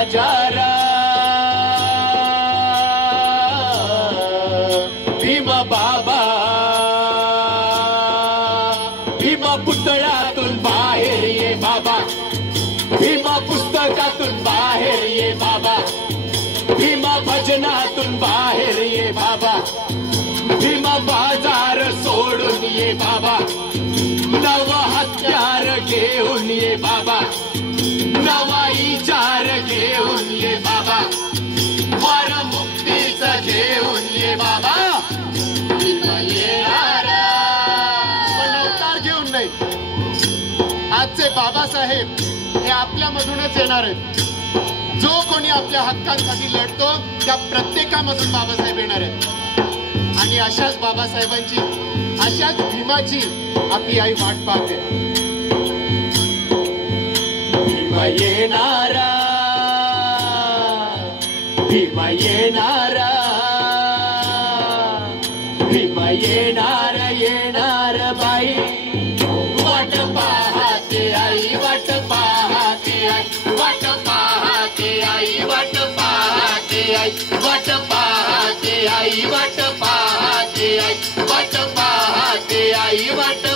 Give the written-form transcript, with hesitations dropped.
राजारा भीमा बाबा भीमा पुतळ्यातून बाहेर ये बाबा भीमा पुस्तकातून बाहेर ये बाबा भीमा भजनातून बाहेर ये बाबा भीमा बाजार सोडून ये बाबा नव हत्यार घेऊन ये बाबा नवा विचार घेऊन ये बाबा वर मुक्तीचा घेऊन ये बाबा भीमा येणारा पण अवतार घेऊन नाही. आजचे बाबासाहेब हे आपल्यामधूनच येणार आहेत. जो कोणी आपल्या हक्कांसाठी लढतो त्या प्रत्येकामधून बाबासाहेब येणार आहेत. आणि अशाच बाबासाहेबांची अशाच भीमाची आपली आई वाट पाहते. भीमा येणारा भीमा येणारा भीमा येणार येणार बाई वाट पाहते आई वाट पाहते आई वाट पाहते आई वाट पाहते आई वाट पाहते आई वाट पाहते आई वाट पाहते आई वाट